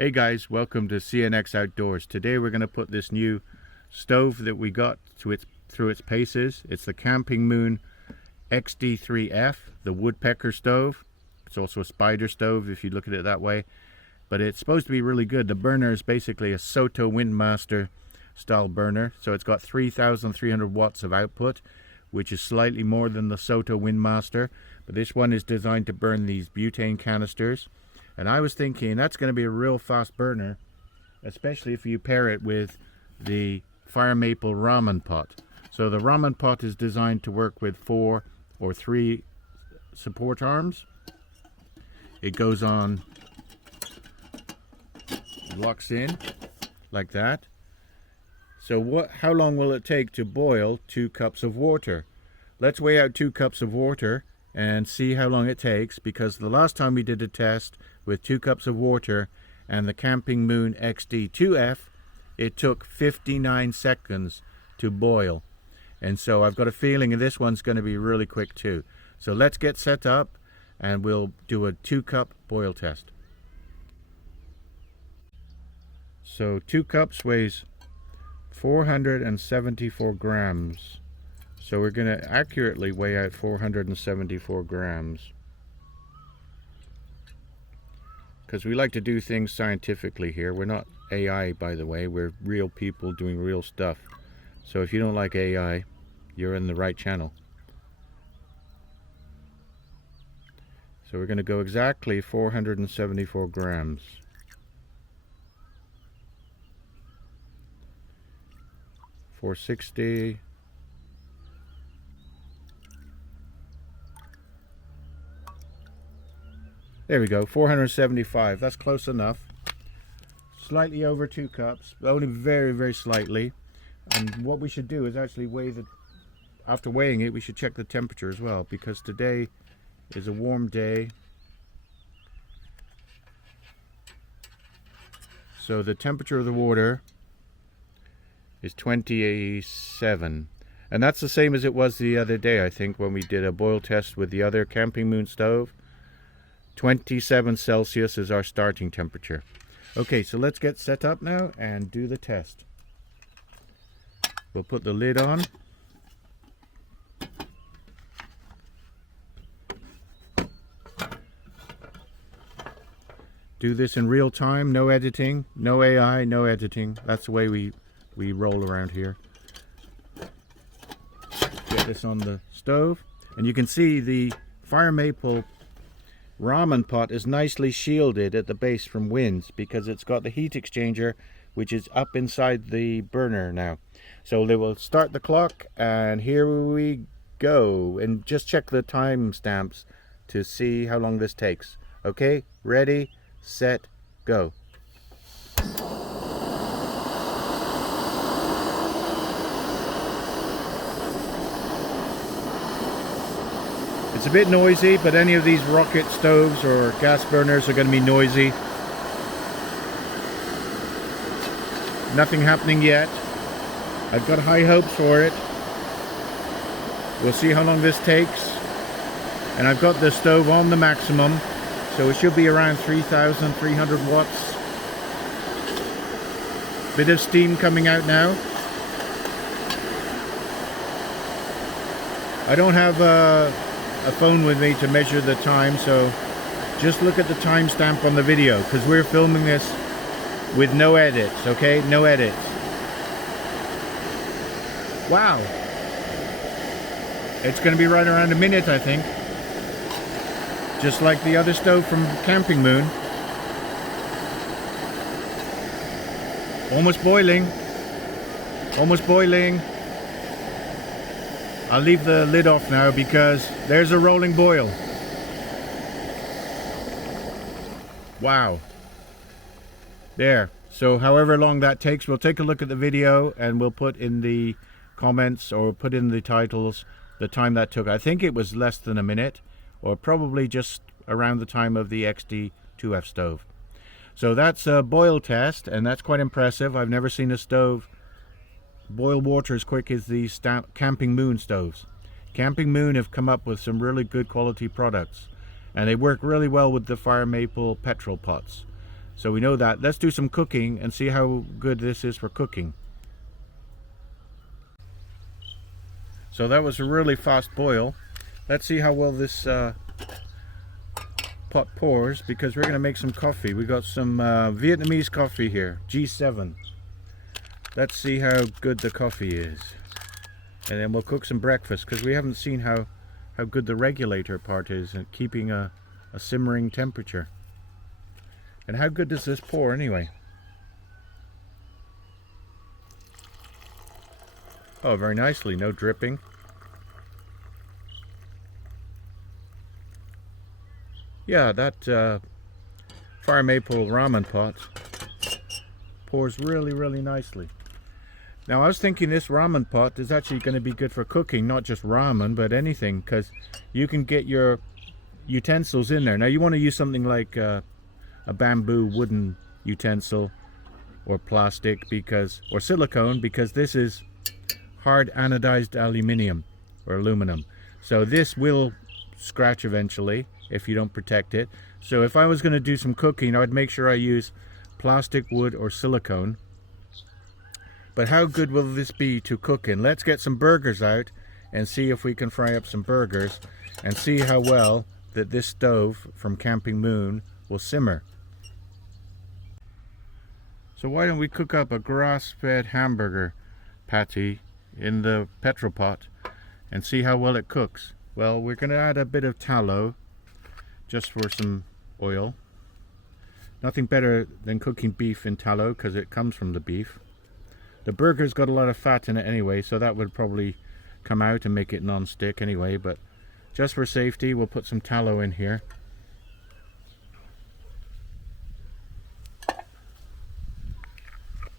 Hey guys, welcome to CNX Outdoors. Today we're going to put this new stove that we got through its paces. It's the CAMPINGMOON XD-3F, the woodpecker stove. It's also a spider stove if you look at it that way. But it's supposed to be really good. The burner is basically a Soto Windmaster style burner. So it's got 3,300 watts of output, which is slightly more than the Soto Windmaster. But this one is designed to burn these butane canisters. And I was thinking that's going to be a real fast burner, especially if you pair it with the FIREMAPLE Ramen pot. So the ramen pot is designed to work with 4 or 3 support arms. It goes on, locks in like that. So how long will it take to boil 2 cups of water? Let's weigh out 2 cups of water and see how long it takes, because the last time we did a test with 2 cups of water and the CAMPINGMOON XD-3F, it took 59 seconds to boil. And so I've got a feeling this one's going to be really quick too. So let's get set up and we'll do a 2-cup boil test. So 2 cups weighs 474 grams. So we're going to accurately weigh out 474 grams. Because we like to do things scientifically here. We're not AI, by the way. We're real people doing real stuff. So if you don't like AI, you're in the right channel. So we're going to go exactly 474 grams. $460. There we go, 475. That's close enough. Slightly over 2 cups, but only very, very slightly. And what we should do is actually after weighing it, we should check the temperature as well, because today is a warm day. So the temperature of the water is 27. And that's the same as it was the other day, I think, when we did a boil test with the other CAMPINGMOON stove. 27 Celsius is our starting temperature. Okay, so let's get set up now and do the test. We'll put the lid on. Do this in real time, no editing, no AI, no editing. That's the way we roll around here. Get this on the stove, and you can see the FIREMAPLE ramen pot is nicely shielded at the base from winds, because it's got the heat exchanger which is up inside the burner now. So they will start the clock, and here we go, and just check the time stamps to see how long this takes. Okay, ready, set, go. It's a bit noisy, but any of these rocket stoves or gas burners are going to be noisy. Nothing happening yet. I've got high hopes for it. We'll see how long this takes. And I've got the stove on the maximum, so it should be around 3,300 watts. Bit of steam coming out now. I don't have a phone with me to measure the time, so just look at the timestamp on the video, because we're filming this with no edits, okay? No edits. Wow. It's going to be right around a minute, I think. Just like the other stove from CAMPINGMOON. Almost boiling. Almost boiling. I'll leave the lid off now because there's a rolling boil. Wow. There. So however long that takes, we'll take a look at the video and we'll put in the comments or put in the titles the time that took. I think it was less than a minute, or probably just around the time of the XD-3F stove. So that's a boil test, and that's quite impressive. I've never seen a stove boil water as quick as these CAMPINGMOON stoves. CAMPINGMOON have come up with some really good quality products, and they work really well with the FIREMAPLE Petrel pots. So we know that. Let's do some cooking and see how good this is for cooking. So that was a really fast boil. Let's see how well this pot pours, because we're going to make some coffee. We got some Vietnamese coffee here, G7. Let's see how good the coffee is. And then we'll cook some breakfast, because we haven't seen how good the regulator part is at keeping a simmering temperature. And how good does this pour anyway? Oh, very nicely, no dripping. Yeah, that FIREMAPLE ramen pot pours really nicely. Now I was thinking this ramen pot is actually going to be good for cooking, not just ramen, but anything, because you can get your utensils in there. Now you want to use something like a bamboo wooden utensil or plastic, or silicone, because this is hard anodized aluminium or aluminum. So this will scratch eventually if you don't protect it. So if I was going to do some cooking, I would make sure I use plastic, wood, or silicone. But how good will this be to cook in? Let's get some burgers out and see if we can fry up some burgers and see how well that this stove from Camping Moon will simmer. So why don't we cook up a grass-fed hamburger patty in the petrol pot and see how well it cooks. Well, we're going to add a bit of tallow just for some oil. Nothing better than cooking beef in tallow because it comes from the beef. The burger's got a lot of fat in it anyway, so that would probably come out and make it non-stick anyway, but just for safety we'll put some tallow in here.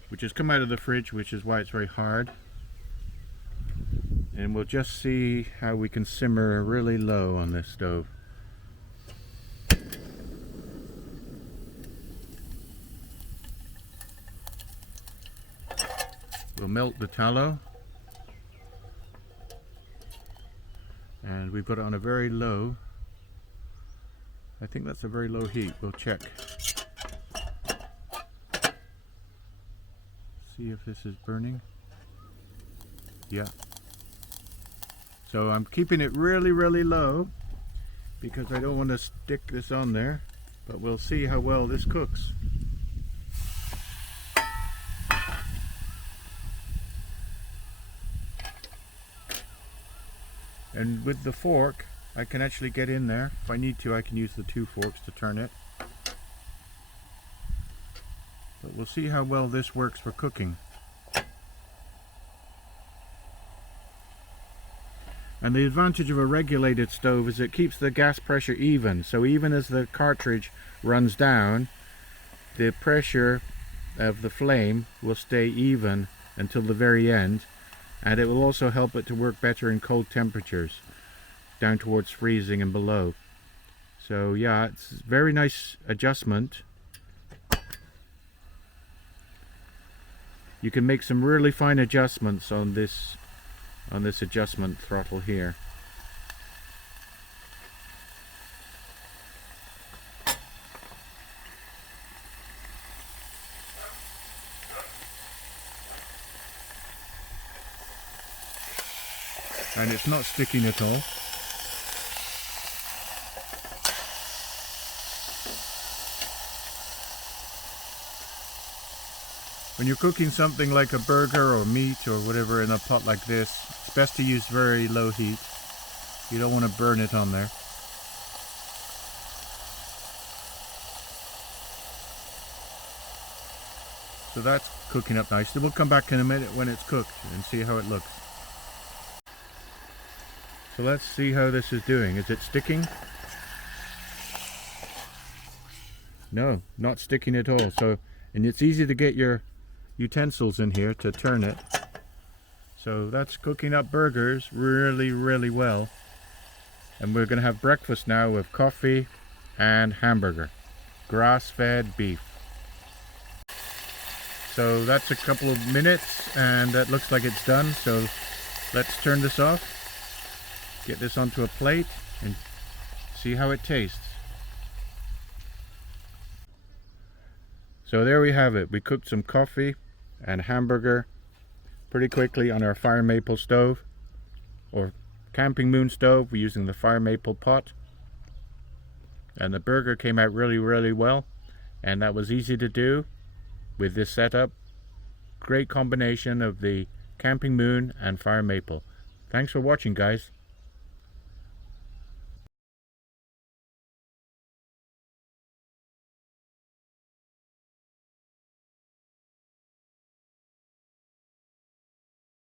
Which has come out of the fridge, which is why it's very hard. And we'll just see how we can simmer really low on this stove. We'll melt the tallow. And we put it on a very low, I think that's a very low heat. We'll check. See if this is burning. Yeah. So I'm keeping it really low because I don't want to stick this on there, but we'll see how well this cooks. And with the fork I can actually get in there. If I need to, I can use the two forks to turn it. But we'll see how well this works for cooking. And the advantage of a regulated stove is it keeps the gas pressure even. So even as the cartridge runs down, the pressure of the flame will stay even until the very end. And it will also help it to work better in cold temperatures, down towards freezing and below. So yeah, it's a very nice adjustment. You can make some really fine adjustments on this adjustment throttle here. And it's not sticking at all. When you're cooking something like a burger or meat or whatever in a pot like this, it's best to use very low heat. You don't want to burn it on there. So that's cooking up nicely. We'll come back in a minute when it's cooked and see how it looks. So let's see how this is doing. Is it sticking? No, not sticking at all. So, and it's easy to get your utensils in here to turn it. So that's cooking up burgers really well. And we're going to have breakfast now with coffee and hamburger. Grass-fed beef. So that's a couple of minutes and that looks like it's done. So let's turn this off. Get this onto a plate and see how it tastes. So there we have it. We cooked some coffee and hamburger pretty quickly on our FIREMAPLE stove, or Camping Moon stove. We're using the FIREMAPLE pot, and the burger came out really well, and that was easy to do with this setup. Great combination of the Camping Moon and FIREMAPLE. Thanks for watching, guys.